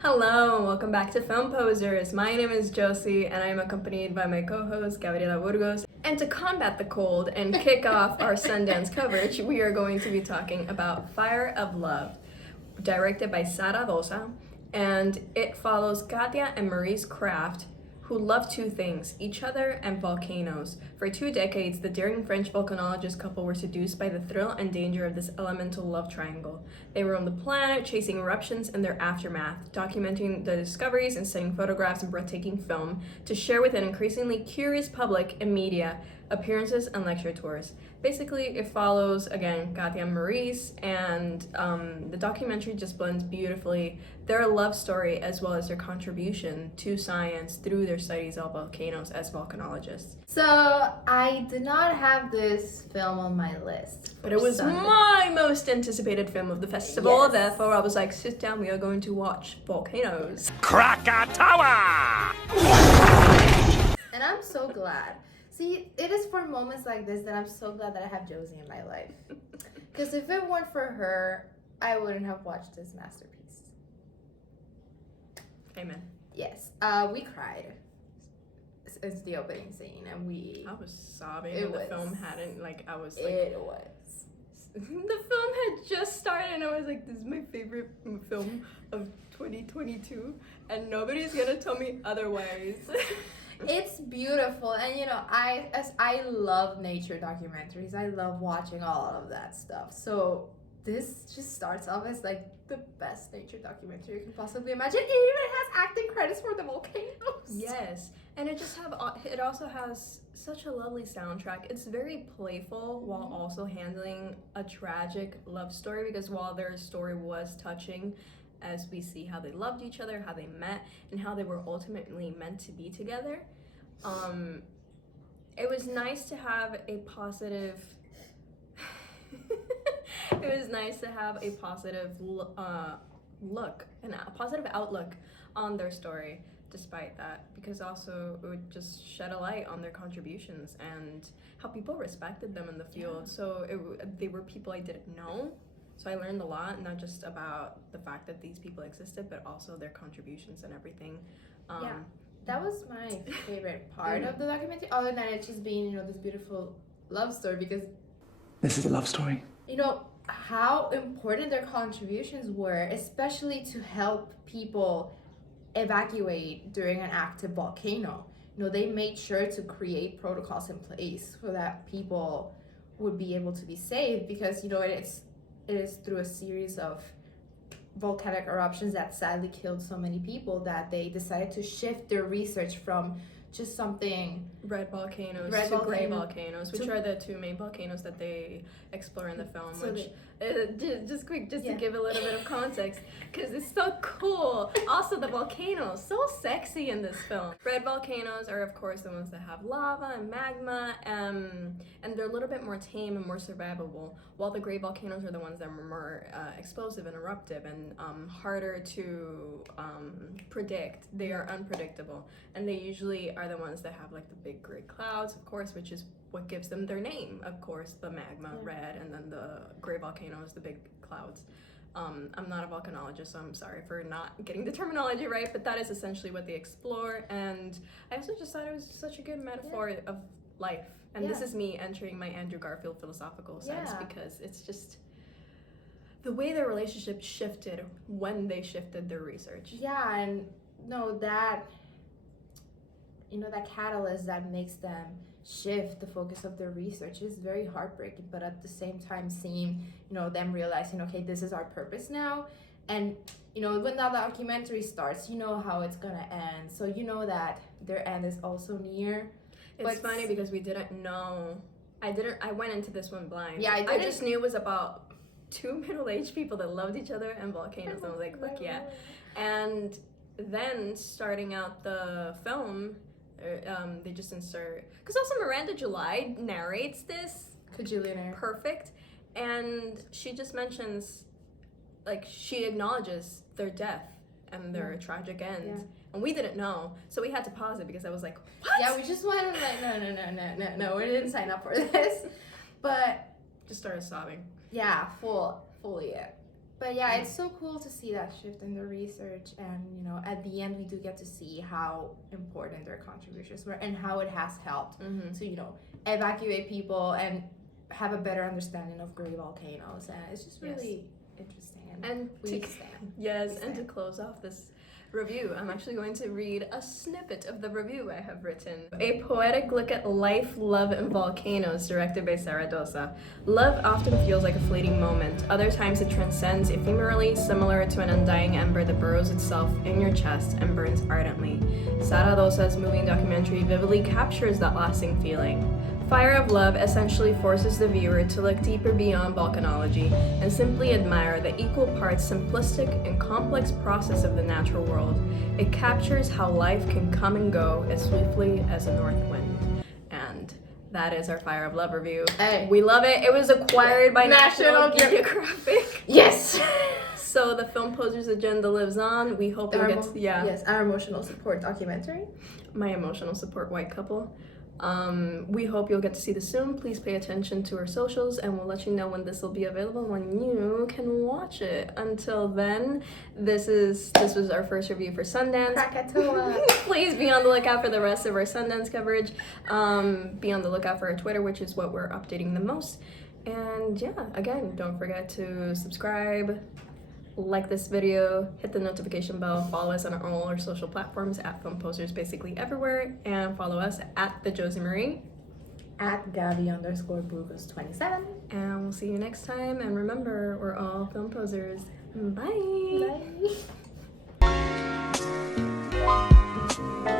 Hello, welcome back to Film Posers. My name is Josie and I am accompanied by my co-host Gabriela Burgos. And to combat the cold and kick off our Sundance coverage, we are going to be talking about Fire of Love, directed by Sara Dosa, and it follows Katya and Maurice Kraft, who love two things, each other and volcanoes. For 2 decades, the daring French volcanologist couple were seduced by the thrill and danger of this elemental love triangle. They roamed the planet, chasing eruptions and their aftermath, documenting the discoveries and sending photographs and breathtaking film to share with an increasingly curious public and media, appearances and lecture tours. Basically, it follows, again, Katya and Maurice, and the documentary just blends beautifully their love story as well as their contribution to science through their studies of volcanoes as volcanologists. So, I did not have this film on my list. But it was my most anticipated film of the festival, Yes. Therefore I was like, sit down, we are going to watch volcanoes. Krakatoa! And I'm so glad. See, it is for moments like this that I'm so glad that I have Josie in my life. Because if it weren't for her, I wouldn't have watched this masterpiece. Amen. Yes, we cried. It's the opening scene, and I was sobbing It and the was- film hadn't, I was like... it was. The film had just started and I was like, this is my favorite film of 2022 and nobody's gonna tell me otherwise. It's beautiful, and I love nature documentaries. I love watching all of that stuff. So this just starts off as like the best nature documentary you can possibly imagine. It even has acting credits for the volcanoes. Yes, and it also has such a lovely soundtrack. It's very playful while also handling a tragic love story, because while their story was touching, as we see how they loved each other, how they met, and how they were ultimately meant to be together, it was nice to have a positive it was nice to have a positive look and a positive outlook on their story despite that, because also it would just shed a light on their contributions and how people respected them in the field. Yeah. So they were people I didn't know, so I learned a lot, not just about the fact that these people existed, but also their contributions and everything. Yeah, that was my favorite part of the documentary, other than it just being, this beautiful love story, because This is a love story. how important their contributions were, especially to help people evacuate during an active volcano. They made sure to create protocols in place so that people would be able to be saved, because it is through a series of volcanic eruptions that sadly killed so many people that they decided to shift their research from just something Red volcanoes Red to gray volcano volcanoes, which to- are the two main volcanoes that they explore in the film. So Which just Yeah. to give a little bit of context, because it's so cool. Also, the volcanoes, so sexy in this film. Red volcanoes are of course the ones that have lava and magma, and they're a little bit more tame and more survivable. While the gray volcanoes are the ones that are more explosive and eruptive and harder to predict. They are unpredictable, and they usually are the ones that have like the big gray clouds, of course, which is what gives them their name. Of course, the magma, red, and then the gray volcano is the big clouds. I'm not a volcanologist, so I'm sorry for not getting the terminology right, but that is essentially what they explore. And I also just thought it was such a good metaphor of life. And this Yeah. is me entering my Andrew Garfield philosophical sense, Yeah. because it's just the way their relationship shifted when they shifted their research. Yeah, and that that catalyst that makes them shift the focus of their research is very heartbreaking, but at the same time seeing them realizing, okay, this is our purpose now. And when that documentary starts, how it's gonna end, so that their end is also near. It's But- funny because we didn't know. I went into this one blind. Yeah, I just knew it was about two middle-aged people that loved each other and volcanoes. I was like, fuck yeah. And then starting out the film, they just insert, because also Miranda July narrates this Cajillionaire. perfect, and she just mentions, she acknowledges their death and their tragic end. Yeah. And we didn't know, so we had to pause it because I was like, what? Yeah, we just wanted no, we didn't sign up for this. But Just started sobbing. yeah, fully it. But yeah, it's so cool to see that shift in the research, and you know, at the end we do get to see how important their contributions were and how it has helped to, you know, evacuate people and have a better understanding of great volcanoes. And it's just really interesting. And we to, stand. yes, We and to stand. close off this review, I'm actually going to read a snippet of the review I have written. A poetic look at life, love, and volcanoes, directed by Sara Dosa. Love often feels like a fleeting moment. Other times it transcends ephemerally, similar to an undying ember that burrows itself in your chest and burns ardently. Sara Dosa's moving documentary vividly captures that lasting feeling. Fire of Love essentially forces the viewer to look deeper beyond volcanology and simply admire the equal parts simplistic and complex process of the natural world. It captures how life can come and go as swiftly as a north wind. And that is our Fire of Love review. Hey. We love it. It was acquired by National National Geographic. Yes. So the Film Posers agenda lives on. We hope you'll get to, Yes, our emotional support documentary. my emotional support white couple. We hope you'll get to see this soon. Please pay attention to our socials and we'll let you know when this will be available, when you can watch it. Until then, this was our first review for Sundance. Krakatoa. Please be on the lookout for the rest of our Sundance coverage. Be on the lookout for our Twitter, which is what we're updating the most. And yeah, again, don't forget to subscribe, like this video, hit the notification bell, follow us on all our social platforms at Film Posters basically everywhere, and follow us at the Josie Marie. At Gabi_Burgos27. And we'll see you next time, and remember, we're all film posers. Bye! Bye.